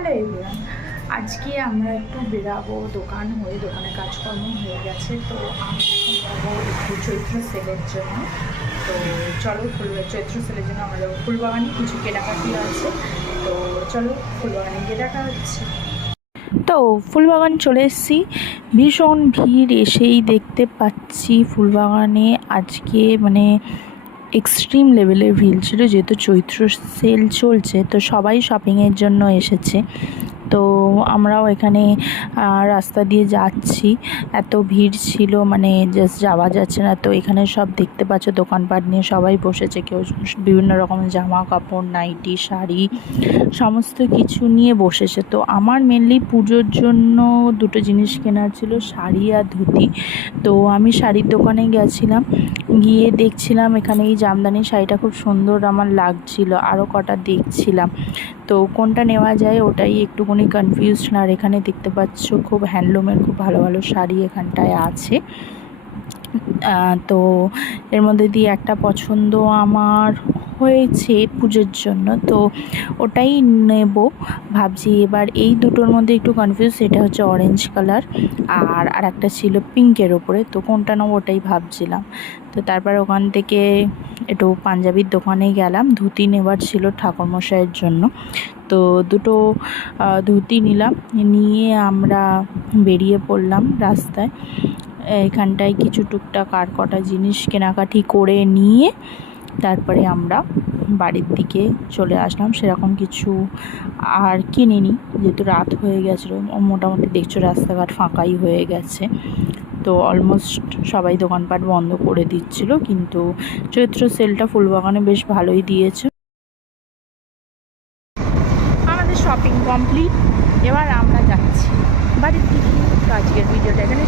Hello everyone, আজকে আমরা একটু বেরাবো। দোকানে কাজকর্ম হয়ে গেছে, তো আমি এখন যাবো একটু চৈত্র সেলের জন্য। তো চলো চৈত্র সেলের জন্য আমরা যাবো ফুলবাগানে, কিছু কেনাকাটি আছে। তো চলো ফুলবাগানে গিয়ে দেখা হচ্ছে। তো ফুলবাগান চলে এসেছি, ভীষণ ভিড়। এসেই দেখতে পাচ্ছি ফুলবাগানে আজকে মানে এক্সট্রিম লেভেলের ভিড় ছিল, যেহেতু চৈত্র সেল চলছে তো সবাই শপিংয়ের জন্য এসেছে। তো আমরাও এখানে রাস্তা দিয়ে যাচ্ছি, এত ভিড় ছিল মানে জাস্ট যাওয়া যাচ্ছে না। তো এখানে সব দেখতে পাচ্ছ দোকানপাট নিয়ে সবাই বসেছে, কেউ বিভিন্ন রকমের জামা কাপড়, নাইটি, শাড়ি সমস্ত কিছু নিয়ে বসেছে। তো আমার মেনলি পুজোর জন্য দুটো জিনিস কেনার ছিল, শাড়ি আর ধুতি। তো আমি শাড়ির দোকানে গেছিলাম, গিয়ে দেখছিলাম এখানে এই জামদানি শাড়িটা খুব সুন্দর আমার লাগছিল, আরও কটা দেখছিলাম। তো কোনটা নেওয়া যায় ওটাই একটুখানি কনফিউজড। আর এখানে দেখতে পাচ্ছ খুব হ্যান্ডলুমের খুব ভালো ভালো শাড়ি এখানটায় আছে। তো এর মধ্যে দিয়ে একটা পছন্দ আমার হয়েছে পুজোর জন্য, তো ওটাই নেব ভাবছি। এবার এই দুটোর মধ্যে একটু কনফিউজ, সেটা হচ্ছে অরেঞ্জ কালার আর একটা ছিল পিঙ্কের ওপরে। তো কোনটা নেবো ওটাই ভাবছিলাম। তো তারপর ওখান থেকে একটু পাঞ্জাবির দোকানে গেলাম, ধুতি নেবার ছিল ঠাকুরমশাইয়ের জন্য। তো দুটো ধুতি নিলাম, নিয়ে আমরা বেরিয়ে পড়লাম রাস্তায়। এখানটায় কিছু টুকটাক আর কটা জিনিস কেনাকাটি করে নিয়ে তারপরে আমরা বাড়ির দিকে চলে আসলাম। সেরকম কিছু আর কিনিনি, যেহেতু রাত হয়ে গেছিলো। মোটামুটি দেখছো রাস্তাঘাট ফাঁকাই হয়ে গেছে, তো অলমোস্ট সবাই দোকানপাট বন্ধ করে দিচ্ছিল। কিন্তু চৈত্র সেলটা ফুলবাগানে বেশ ভালোই দিয়েছে। আমাদের শপিং কমপ্লিট, এবার আমরা যাচ্ছি বাড়ির দিকে। তো আজকের ভিডিওটা এখানে